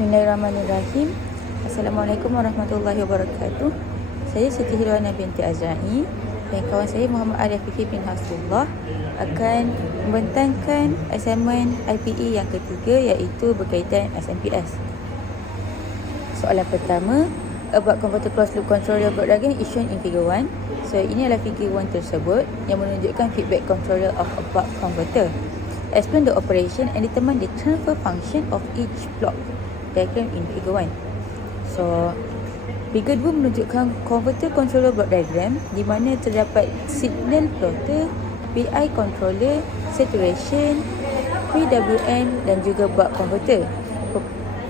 Bismillahirrahmanirrahim. Assalamualaikum warahmatullahi wabarakatuh. Saya Siti Hirwana binti Azra'i dan kawan saya Muhammad Arif Fikri bin Hasrullah akan membentangkan assignment IPE yang ketiga, iaitu berkaitan SMPS. Soalan pertama, about converter closed loop controller block diagram is shown in figure 1. So ini adalah figure 1 tersebut yang menunjukkan feedback controller of a buck converter. Explain the operation and determine the transfer function of each block diagram in figure 1. So figure 2 menunjukkan converter controller block diagram di mana terdapat signal plotter, PI controller, saturation, PWM dan juga buck converter.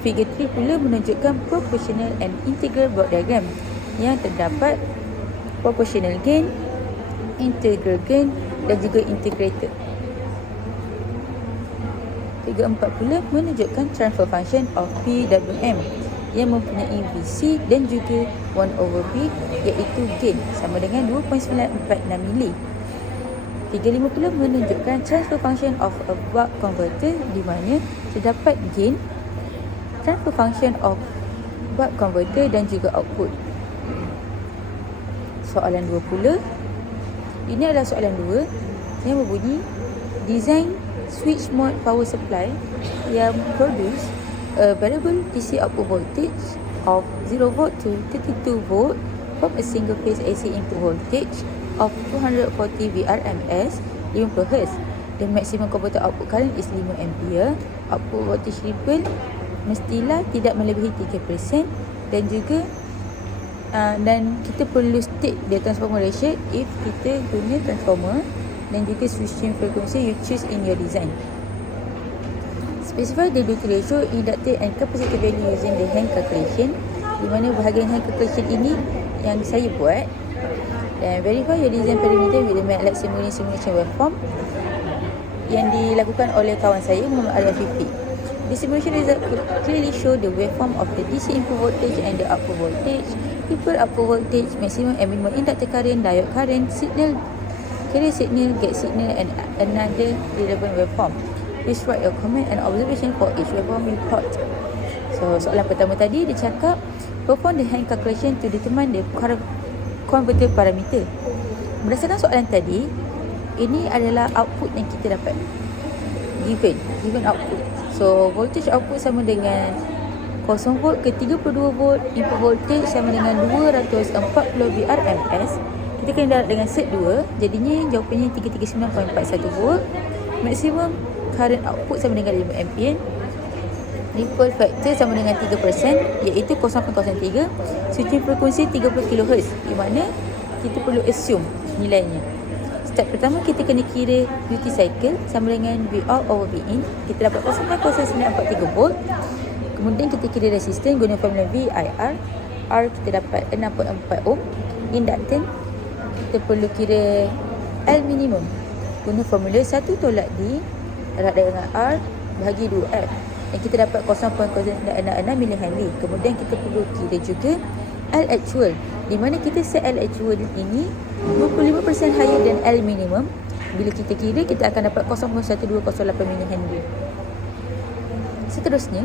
Figure 3 pula menunjukkan proportional and integral block diagram yang terdapat proportional gain, integral gain dan juga integrated. Figure 4 pula menunjukkan transfer function of PWM yang mempunyai VC dan juga 1/B iaitu gain sama dengan 2.946 mili. Figure 5 pula menunjukkan transfer function of a buck converter di mana terdapat gain, transfer function of buck converter dan juga output. Soalan 2 pula, ini adalah soalan 2 yang berbunyi design switch mode power supply yang produce a variable DC output voltage of 0 volt to 32 volt from a single phase AC input voltage of 240 VRMS 50 Hz. The maximum converter output current is 5 ampere. Output voltage ripple mestilah tidak melebihi 3% dan juga dan kita perlu state the transformer ratio if kita guna transformer dan juga switching frequency you choose in your design. Specify the duty ratio, inductor and capacitor value using the hand calculation, di mana bahagian hand calculation ini yang saya buat. Dan verify your design parameter with the MATLAB simulation waveform yang dilakukan oleh kawan saya Muhammad Arif Fikri. The simulation result could clearly show the waveform of the DC input voltage and the output voltage, ripple output voltage, maximum and minimum inductor current, diode current, signal, carrier signal, gate signal and another relevant waveform. Please write your comment and observation for each waveform you plot. So soalan pertama tadi dia cakap perform the hand calculation to determine the converter parameter. Berdasarkan soalan tadi, ini adalah output yang kita dapat given output. So voltage output sama dengan 0 volt ke 32 volt, input voltage sama dengan 240 VRMS. Kita kena darat dengan set 2, jadinya jawapannya 339.41 volt. Maximum current output sama dengan 5 ampere. Ripple factor sama dengan 3% iaitu 0.03. Switching frekuensi 30 kHz, di mana kita perlu assume nilainya. Step pertama, kita kena kira duty cycle sama dengan Vout over Vin. Kita dapat 0.0943 volt. Kemudian kita kira resistance guna formula VIR. R kita dapat 6.4 ohm. Inductance kita perlu kira L minimum guna formula 1 tolak D darab dengan R bahagi 2F yang kita dapat 0.066 mH. Kemudian kita perlu kira juga L actual, di mana kita set L actual ini 25% higher than L minimum. Bila kita kira, kita akan dapat 0.1208 mH. Seterusnya,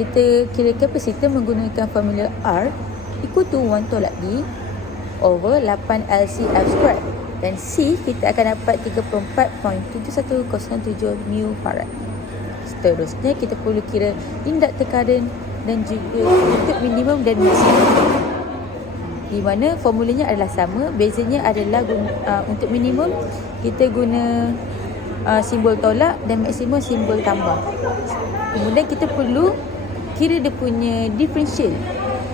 kita kira kapasitor menggunakan formula R equal to 1 tolak D over 8 LCF2 dan C kita akan dapat 34.7107 mil farad. Seterusnya kita perlu kira inductor current dan juga untuk minimum dan maksimum, di mana formulanya adalah sama. Bezanya adalah untuk minimum kita guna simbol tolak dan maksimum simbol tambah. Kemudian kita perlu kira dia punya differential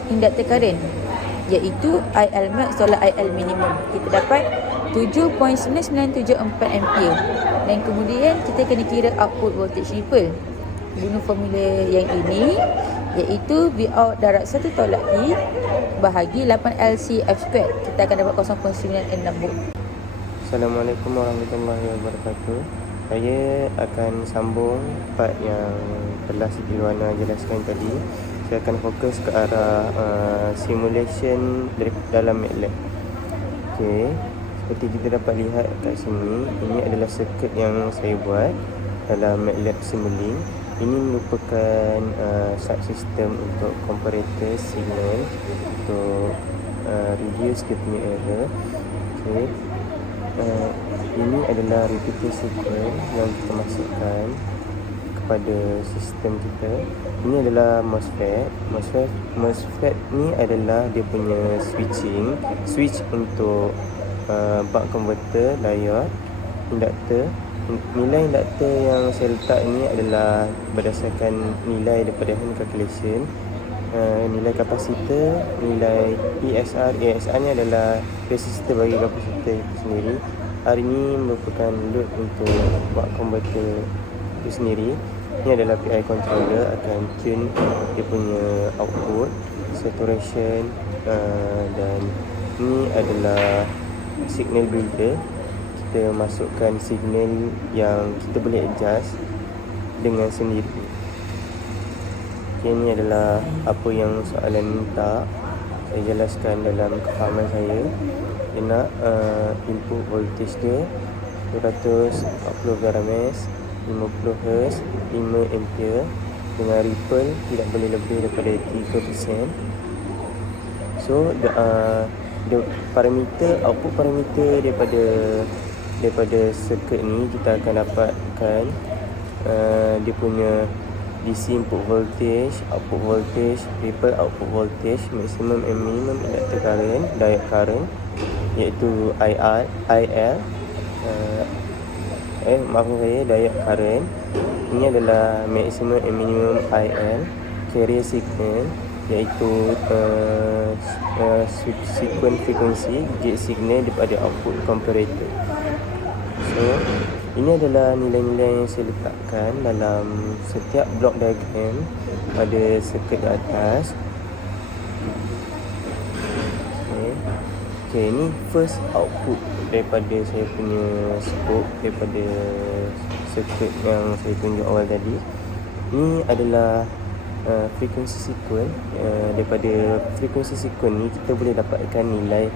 inductor current iaitu IL max tolak IL minimum. Kita dapat 7.9974 ampere. Dan kemudian kita kena kira output voltage ripple guna formula yang ini iaitu Vout darab 1 tolak D bahagi 8 LCF2. Kita akan dapat 0.96 volt. Assalamualaikum warahmatullahi wabarakatuh. Saya akan sambung part yang telah Siti Hirwana jelaskan tadi. Saya akan fokus ke arah simulation dalam MATLAB. Okey, seperti kita dapat lihat kat sini, ini adalah circuit yang saya buat dalam MATLAB Simulink. Ini merupakan subsystem untuk comparator signal untuk reduce dia punya error. Okay. Ini adalah repeater sequence yang kita masukkan kepada sistem kita. Ini adalah MOSFET ni adalah dia punya switch untuk buck converter, diode, induktor. Nilai induktor yang saya letak ni adalah berdasarkan nilai daripada hand calculation. Nilai kapasitor, nilai ESR ni adalah resistor bagi kapasitor itu sendiri. Hari ini merupakan load untuk buck converter itu sendiri. Ini adalah PI controller, akan tune dia punya output, saturation, dan ini adalah signal builder. Kita masukkan signal yang kita boleh adjust dengan sendiri. Okay, ini adalah apa yang soalan minta. Saya jelaskan dalam kefahaman saya. Dia nak input voltage dia 240 RMS, 50 Hz, 5 ampere dengan ripple tidak boleh lebih daripada 3%. So the parameter, output parameter daripada circuit ni kita akan dapatkan dia punya DC input voltage, output voltage, ripple output voltage, maximum and minimum inductor current, diode current iaitu IL, diode current. Ini adalah maximum and minimum IL, carrier signal iaitu sequence frequency, gate signal daripada output comparator. So ini adalah nilai-nilai yang saya letakkan dalam setiap block diagram pada circuit di atas. Okay, ini first output daripada saya punya scope, daripada circuit yang saya tunjuk awal tadi. Ini adalah frequency sequence. Daripada frequency sequence ni kita boleh dapatkan nilai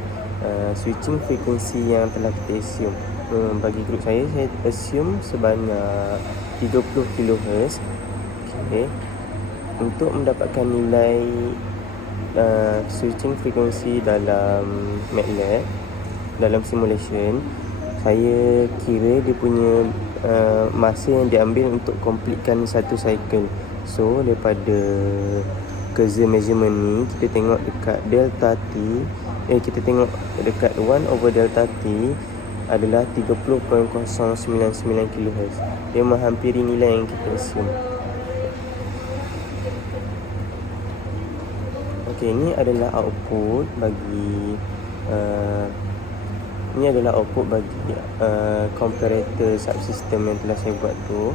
switching frequency yang telah kita assume. Bagi grup saya assume sebanyak 30 kHz. Okay. Untuk mendapatkan nilai switching frequency dalam MATLAB, dalam simulation, saya kira dia punya masa yang diambil untuk completekan satu cycle. So daripada curve measurement ni kita tengok dekat delta T, kita tengok dekat 1/delta T adalah 30.099 kHz. Dia menghampiri nilai yang kita assume. Okey, ini adalah output bagi comparator subsystem yang telah saya buat tu.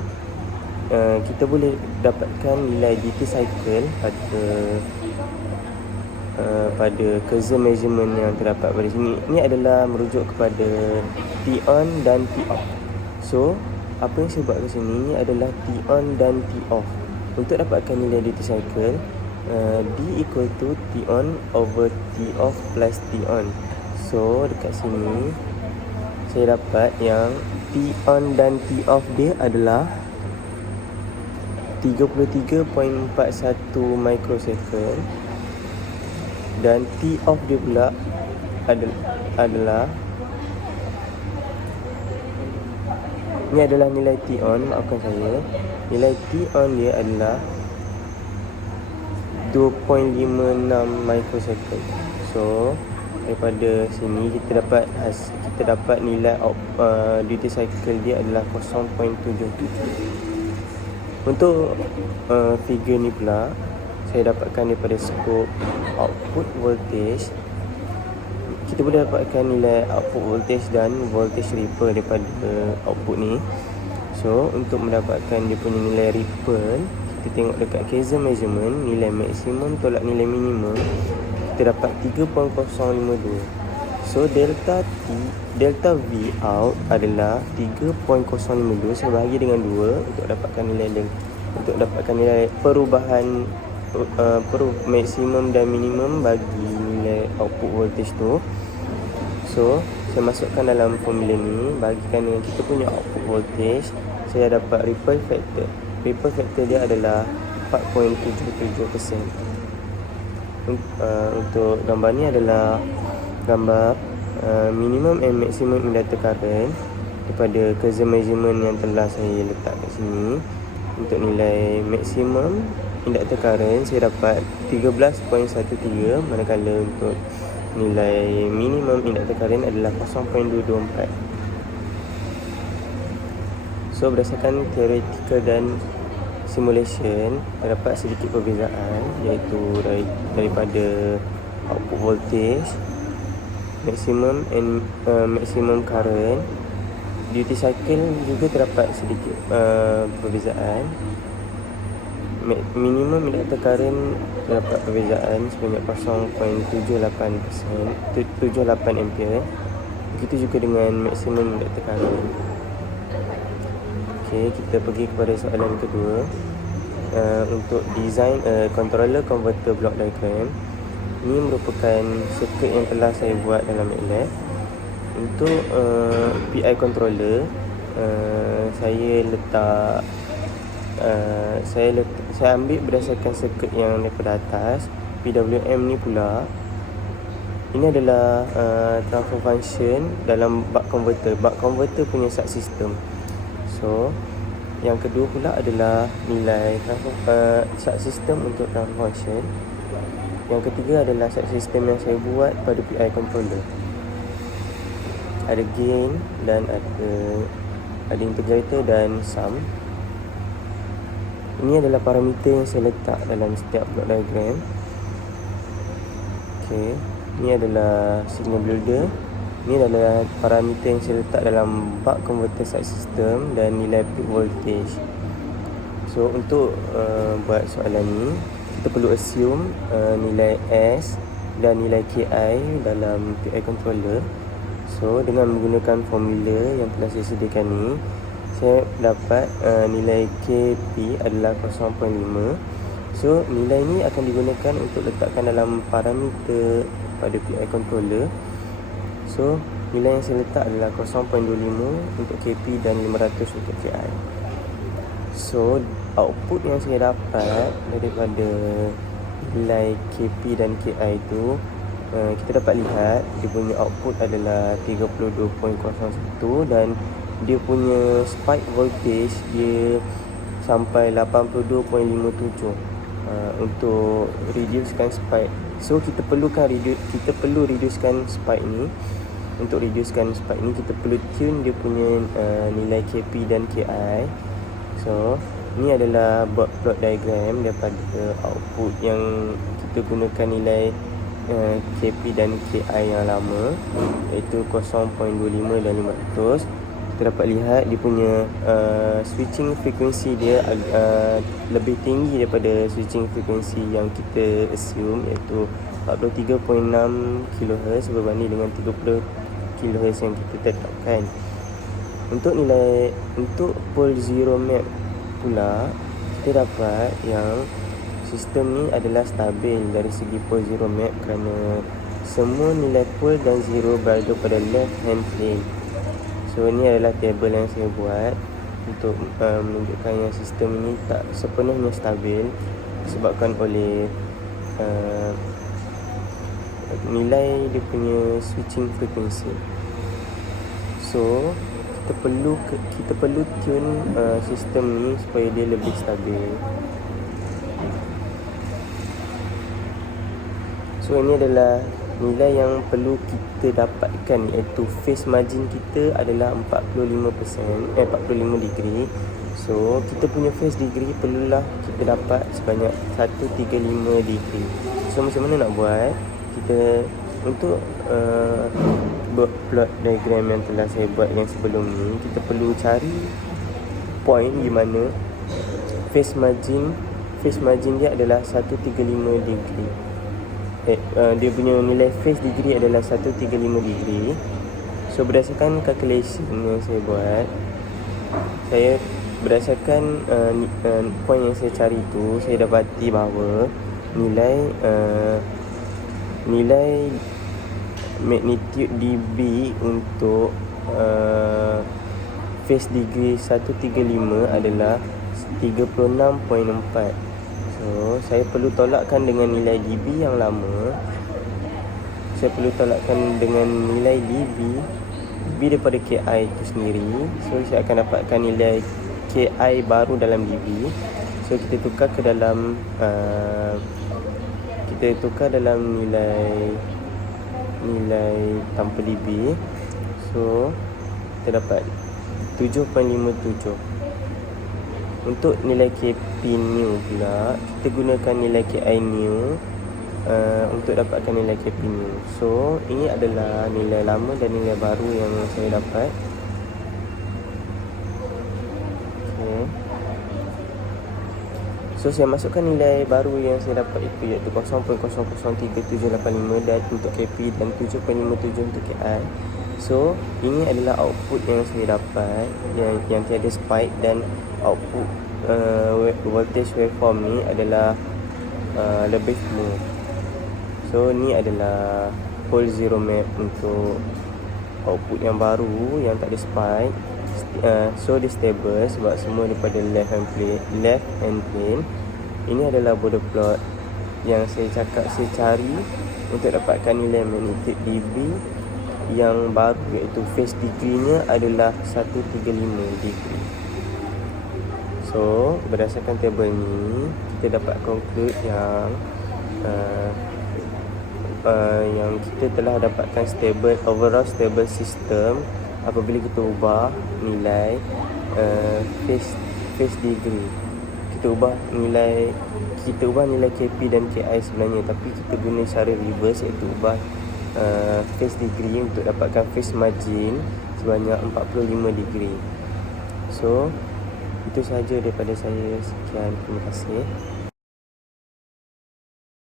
Kita boleh dapatkan nilai duty cycle pada curve measurement yang terdapat pada sini. Ini adalah merujuk kepada T on dan T off. So apa yang saya buat kat sini ni adalah T on dan T off. Untuk dapatkan nilai duty cycle, D equal to T on over T off plus T on. So dekat sini saya dapat yang T on dan T off dia adalah 33.41 microsecond, dan T off dia pula adalah ini adalah nilai T on, maafkan saya. Nilai T on dia adalah 2.56 microsecond. So daripada sini kita dapat nilai duty cycle dia adalah 0.77. Untuk figure ni pula saya dapatkan daripada scope output voltage. Kita boleh dapatkan nilai output voltage dan voltage ripple daripada output ni. So untuk mendapatkan dia punya nilai ripple, kita tengok dekat Kaiser measurement, nilai maksimum tolak nilai minimum, kita dapat 3.052. So delta V out adalah 3.052. Saya bahagi dengan 2 untuk dapatkan nilai untuk dapatkan nilai perubahan maksimum dan minimum bagi nilai output voltage tu. So saya masukkan dalam formula ni, bagikan dengan kita punya output voltage, saya dapat ripple factor. paper factor dia adalah 4.77%. Untuk gambar ni adalah gambar minimum and maximum inductor current daripada curve measurement yang telah saya letak kat sini. Untuk nilai maksimum inductor current saya dapat 13.13, manakala untuk nilai minimum inductor current adalah 0.224. So berdasarkan theoretical dan simulation, terdapat sedikit perbezaan, iaitu daripada output voltage, maximum current, duty cycle juga terdapat sedikit perbezaan. Minimum inductor current terdapat perbezaan sebanyak 0.78 ampere. Begitu juga dengan maximum inductor current. Okey, kita pergi kepada soalan kedua. Untuk design controller converter block diagram. Ini merupakan circuit yang telah saya buat dalam MATLAB. Untuk PI controller, saya ambil berdasarkan circuit yang daripada atas. PWM ni pula, ini adalah transfer function dalam buck converter. Buck converter punya subsystem. So yang kedua pula adalah nilai subsystem untuk transfer function. Yang ketiga adalah subsystem yang saya buat pada PI controller. Ada gain dan ada integrator dan sum. Ini adalah parameter yang saya letak dalam setiap block diagram. Okey, ini adalah signal builder. Ini adalah parameter yang saya letak dalam buck converter subsystem dan nilai peak voltage. So untuk buat soalan ni, kita perlu assume nilai S dan nilai KI dalam PI controller. So dengan menggunakan formula yang telah saya sediakan ni, saya dapat nilai KP adalah 0.5. So nilai ni akan digunakan untuk letakkan dalam parameter pada PI controller. So nilai yang saya letak adalah 0.25 untuk KP dan 500 untuk KI. So output yang saya dapat daripada nilai KP dan KI itu, kita dapat lihat dia punya output adalah 32.01 dan dia punya spike voltage dia sampai 82.57 untuk reducekan spike. So kita perlu reducekan spike ni. Untuk reducekan spike ni kita perlu tune dia punya nilai KP dan KI. So ni adalah plot diagram daripada output yang kita gunakan nilai KP dan KI yang lama, iaitu 0.25 dan 500. Kita dapat lihat dia punya switching frequency dia lebih tinggi daripada switching frequency yang kita assume, iaitu 43.6 kHz berbanding dengan 30 kHz yang kita tetapkan. Untuk pole zero map pula, kita dapat yang sistem ni adalah stabil dari segi pole zero map kerana semua nilai pole dan zero berada pada left hand plane. So ni adalah table yang saya buat untuk menunjukkan yang sistem ini tak sepenuhnya stabil disebabkan oleh nilai dia punya switching frequency. So kita perlu tune sistem ni supaya dia lebih stabil. So ini adalah nilai yang perlu kita dapatkan, iaitu phase margin kita adalah 45 degree. So kita punya phase degree perlulah kita dapat sebanyak 135 degree. So macam mana nak buat? Kita untuk buat plot diagram yang telah saya buat yang sebelum ni, kita perlu cari point di mana phase margin dia adalah 135 degree. Dia punya nilai phase degree adalah 135 degree. So berdasarkan calculation yang saya buat, saya berdasarkan point yang saya cari tu, saya dapati bahawa nilai magnitude dB untuk phase degree 135 adalah 36.4. So saya perlu tolakkan dengan nilai DB yang lama. Saya perlu tolakkan dengan nilai DB daripada KI itu sendiri. So saya akan dapatkan nilai KI baru dalam DB. So kita tukar ke dalam nilai tanpa DB. So kita dapat 7.57. Untuk nilai KP new pula, kita gunakan nilai KI new untuk dapatkan nilai KP new. So ini adalah nilai lama dan nilai baru yang saya dapat. Okay. So saya masukkan nilai baru yang saya dapat itu, iaitu 0.003785 dan untuk KP dan 7.57 untuk KI. So ini adalah output yang saya dapat, yang tiada spike, dan output voltage waveform ni adalah lebih smooth. So ni adalah whole zero map untuk output yang baru yang tak ada spike. So dia stable sebab semua daripada left hand plane. Ini adalah border plot yang saya cakap saya cari untuk dapatkan nilai magnetic DB yang baru, iaitu phase degree-nya adalah 135 degree. So berdasarkan table ni, kita dapat conclude yang kita telah dapatkan overall stable system apabila kita ubah nilai phase degree. Kita ubah nilai KP dan KI sebenarnya, tapi kita guna cara reverse, iaitu ubah phase degree untuk dapatkan phase margin sebanyak 45 degree. So itu sahaja daripada saya. Sekian, terima kasih.